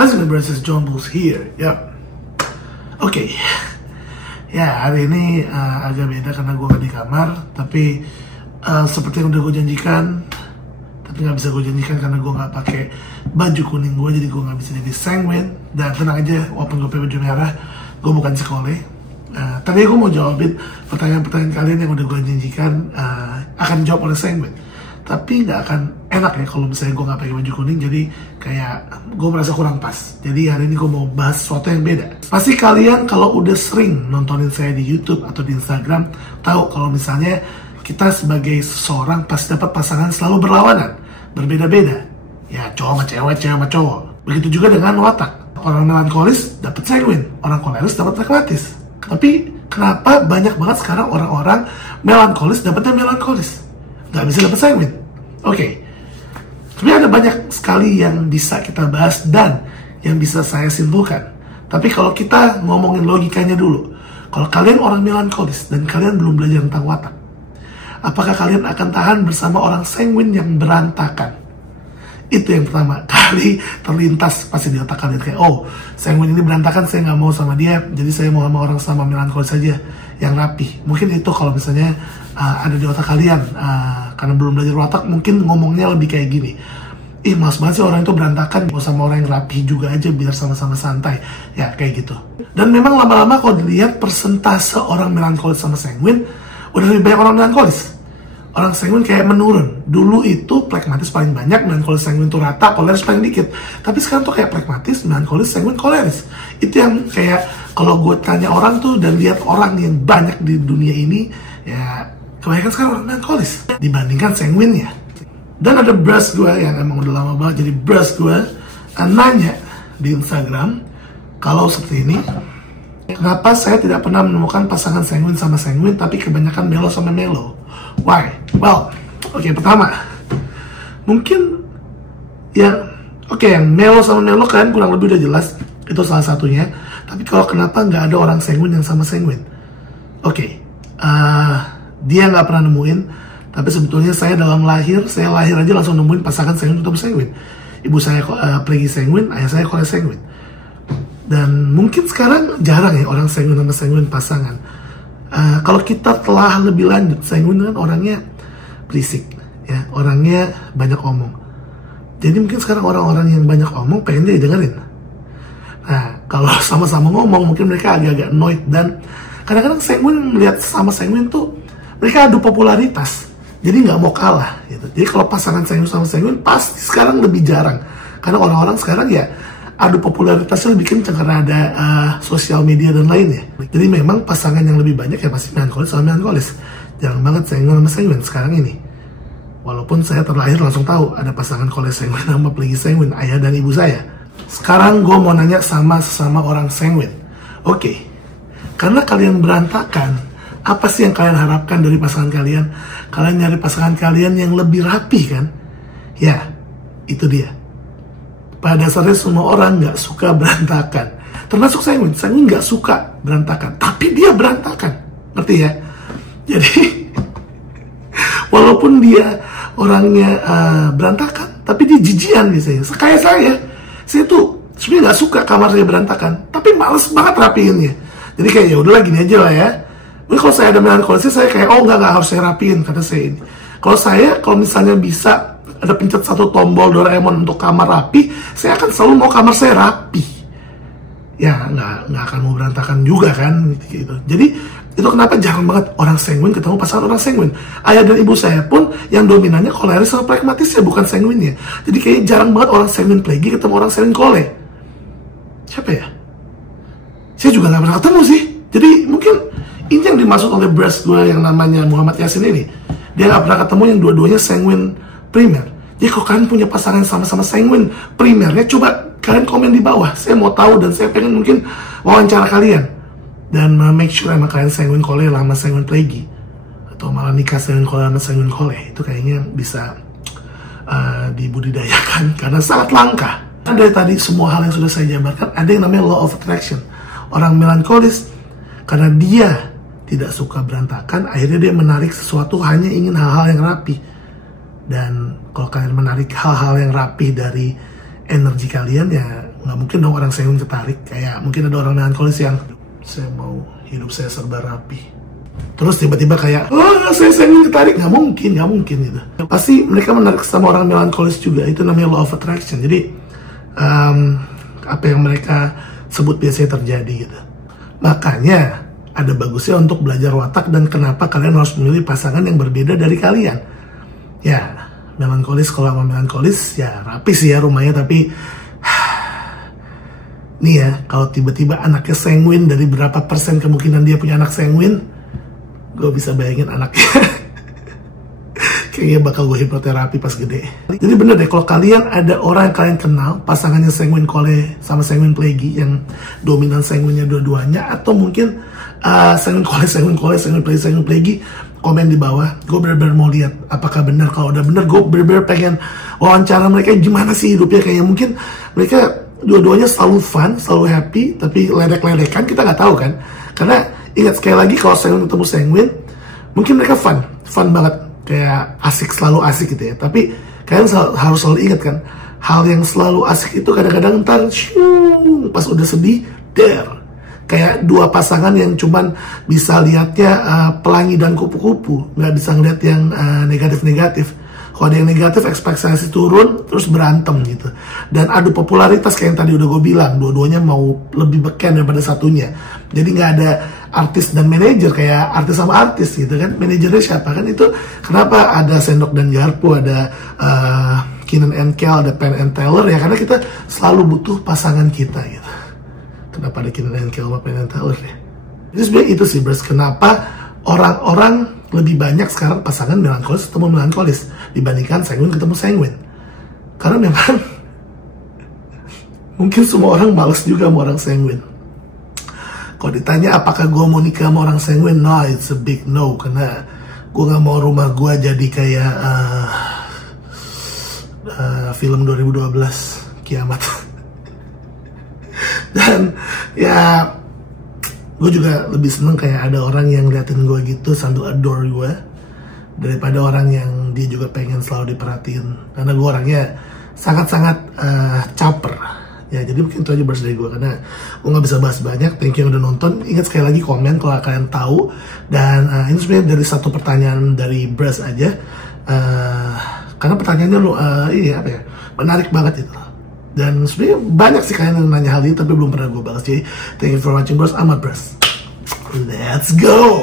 Husband versus John Bulls here. Yep. Oke. Ya, hari ini agak beda karena gue di kamar. Tapi seperti yang udah gue janjikan, tapi nggak bisa gue janjikan karena gue nggak pakai baju kuning gue, jadi gue nggak bisa jadi sanguine. Dan tenang aja, walaupun gue pakai baju merah, gue bukan sekole. Tadi gue mau jawabin pertanyaan-pertanyaan kalian yang udah gue janjikan akan jawab oleh sanguine. Tapi nggak akan enak ya kalau misalnya gue nggak pakai baju kuning, jadi kayak gue merasa kurang pas. Jadi hari ini gue mau bahas sesuatu yang beda. Pasti kalian kalau udah sering nontonin saya di YouTube atau di Instagram tahu kalau misalnya kita sebagai seseorang pasti dapat pasangan selalu berlawanan, berbeda-beda. Ya cowok sama cewek, cewek sama cowok. Begitu juga dengan watak. Orang melankolis dapat sanguine, orang koleris dapat pragmatis. Tapi kenapa banyak banget sekarang orang-orang melankolis dapatnya melankolis, nggak bisa dapat sanguine? Oke. Sebenarnya ada banyak sekali yang bisa kita bahas dan yang bisa saya simpulkan. Tapi kalau kita ngomongin logikanya dulu, kalau kalian orang melankolis dan kalian belum belajar tentang watak, apakah kalian akan tahan bersama orang sanguine yang berantakan? Itu yang pertama kali terlintas pasti di otak kalian, kayak oh sanguine ini berantakan, saya nggak mau sama dia, jadi saya mau sama orang sama melankolis saja yang rapi. Mungkin itu kalau misalnya ada di otak kalian, karena belum belajar watak mungkin ngomongnya lebih kayak gini, ih mas banget sih orang itu berantakan, mau sama orang yang rapi juga aja biar sama-sama santai, ya kayak gitu. Dan memang lama-lama kalau dilihat persentase orang melankolis sama sanguine udah lebih banyak orang melankolis. Orang sanguine kayak menurun. Dulu itu pragmatis paling banyak, melankolis sanguine itu rata, koleris paling dikit. Tapi sekarang tuh kayak pragmatis, melankolis, sanguine, koleris. Itu yang kayak kalau gue tanya orang tuh dan lihat orang yang banyak di dunia ini, ya kebanyakan sekarang orang melankolis dibandingkan sanguine ya. Dan ada brush gue yang emang udah lama banget jadi brush gue nanya di Instagram kalau seperti ini, kenapa saya tidak pernah menemukan pasangan sanguine sama sanguine tapi kebanyakan melo sama melo? Why? Well, oke, pertama mungkin yang yang melo sama melo kan kurang lebih udah jelas, itu salah satunya. Tapi kalau kenapa nggak ada orang sanguine yang sama sanguine? Dia nggak pernah nemuin. Tapi sebetulnya saya saya lahir aja langsung nemuin pasangan sanguine atau sanguine. Ibu saya plegi sanguine, ayah saya koleris sanguine. Dan mungkin sekarang jarang ya orang sanguine sama sanguine pasangan. Kalau kita telah lebih lanjut, sanguine kan orangnya berisik, ya, orangnya banyak omong. Jadi mungkin sekarang orang-orang yang banyak omong pengen dia dengerin. Nah, kalau sama-sama ngomong mungkin mereka agak-agak annoyed, dan kadang-kadang sanguine melihat sama sanguine tuh mereka adu popularitas, jadi nggak mau kalah gitu. Jadi kalau pasangan sanguine sama sanguine pasti sekarang lebih jarang, karena orang-orang sekarang ya adu popularitasnya lebih kencang karena ada sosial media dan lainnya. Jadi memang pasangan yang lebih banyak ya pasti melankolis sama melankolis. Jarang banget sanguine sama sanguine sekarang ini. Walaupun saya terlahir langsung tahu ada pasangan koleris sanguine sama plegi sanguine, ayah dan ibu saya. Sekarang gue mau nanya sama sesama orang sanguine. Oke, karena kalian berantakan, apa sih yang kalian harapkan dari pasangan kalian? Kalian nyari pasangan kalian yang lebih rapi kan? Ya, itu dia. Pada dasarnya semua orang nggak suka berantakan, termasuk sanguine. Sanguine nggak suka berantakan, tapi dia berantakan, ngerti ya? Jadi walaupun dia orangnya berantakan, tapi dia jijian biasanya. Kayak saya tuh sebenarnya nggak suka kamar saya berantakan, tapi males banget rapiinnya. Jadi kayak ya udahlah gini aja lah ya. Mungkin kalau saya ada melankolis, saya kayak oh nggak harus saya rapiin kata saya ini. Kalau misalnya bisa ada pencet satu tombol Doraemon untuk kamar rapi, saya akan selalu mau kamar saya rapi. Ya nggak akan mau berantakan juga kan gitu. Jadi itu kenapa jarang banget orang sanguine ketemu pasangan orang sanguine. Ayah dan ibu saya pun yang dominannya koleris sama pragmatis ya, bukan sanguine ya. Jadi kayaknya jarang banget orang sanguine plegi ketemu orang sanguine kole. Siapa ya? Saya juga nggak pernah ketemu sih. Jadi mungkin ini yang dimaksud oleh brush gue yang namanya Muhammad Yasin ini. Dia nggak pernah ketemu yang dua-duanya sanguine primer. Jadi kalau kalian punya pasangan sama-sama sanguine primernya, coba kalian komen di bawah. Saya mau tahu dan saya pengen mungkin wawancara kalian. Dan make sure emang kalian sanguine kole sama sanguine plegi. Atau malah nikah sanguine kole sama sanguine kole. Itu kayaknya bisa dibudidayakan karena sangat langka. Dan dari tadi semua hal yang sudah saya jabarkan, ada yang namanya law of attraction. Orang melankolis karena dia tidak suka berantakan, akhirnya dia menarik sesuatu, hanya ingin hal-hal yang rapi. Dan kalau kalian menarik hal-hal yang rapi dari energi kalian, ya nggak mungkin dong orang sanguin ketarik. Kayak mungkin ada orang melankolis yang saya mau hidup saya serba rapi, terus tiba-tiba kayak saya sanguin ketarik. Nggak mungkin gitu. Pasti mereka menarik sama orang melankolis juga. Itu namanya law of attraction. Jadi apa yang mereka sebut biasanya terjadi gitu. Makanya ada bagusnya untuk belajar watak dan kenapa kalian harus memilih pasangan yang berbeda dari kalian. Ya, melankolis kalau sama melankolis ya rapi sih ya rumahnya, tapi nih ya, kalau tiba-tiba anaknya sanguin, dari berapa persen kemungkinan dia punya anak sanguin, gue bisa bayangin anaknya kayaknya bakal gue hipnoterapi pas gede. Jadi bener deh, kalau kalian ada orang yang kalian kenal, pasangannya sanguin kole sama sanguin plegi, yang dominan sanguinnya dua-duanya, atau mungkin sanguin kole, sanguin plegi, komen di bawah. Gue bener-bener mau lihat apakah benar. Kalau udah bener, gue bener-bener pengen wawancara mereka gimana sih hidupnya. Kayak mungkin mereka dua-duanya selalu fun, selalu happy, tapi ledek-ledekan kita nggak tahu kan. Karena ingat sekali lagi, kalau sanguin ketemu sanguin, mungkin mereka fun banget, kayak asik, selalu asik gitu ya. Tapi kalian harus selalu ingat kan, hal yang selalu asik itu kadang-kadang ntar pas udah sedih, kayak dua pasangan yang cuman bisa lihatnya pelangi dan kupu-kupu, nggak bisa ngeliat yang negatif-negatif. Kalau ada yang negatif, ekspektasi turun, terus berantem gitu. Dan adu popularitas kayak yang tadi udah gue bilang, dua-duanya mau lebih beken daripada satunya. Jadi nggak ada artis dan manajer, kayak artis sama artis gitu kan. Manajernya siapa kan, itu kenapa ada Sendok dan Garpu, ada Kenan and Kel, ada Penn and Teller ya, karena kita selalu butuh pasangan kita gitu. Kenapa ada Kenan and Kel sama Penn and Teller ya? Jadi sebenarnya itu sih bros, kenapa orang-orang lebih banyak sekarang pasangan melankolis ketemu melankolis dibandingkan sanguin ketemu sanguin. Karena memang mungkin semua orang males juga sama orang sanguin. Kalau ditanya apakah gue mau nikah sama orang sanguin, no, it's a big no. Karena gue gak mau rumah gue jadi kayak film 2012 Kiamat. Dan ya gue juga lebih seneng kayak ada orang yang liatin gue gitu sambil adore gue, daripada orang yang dia juga pengen selalu diperhatiin. Karena gue orangnya sangat-sangat caper ya. Jadi mungkin itu aja bahas dari gue, karena gue gak bisa bahas banyak. Thank you yang udah nonton. Ingat sekali lagi komen kalau kalian tahu. Dan ini sebenarnya dari satu pertanyaan dari Bras aja, karena pertanyaannya ini apa ya, menarik banget itu. Dan sebenarnya banyak sih kalian yang nanya hal ini, tapi belum pernah gue balas. Jadi thank you for watching bros. I'm Bras. Let's go.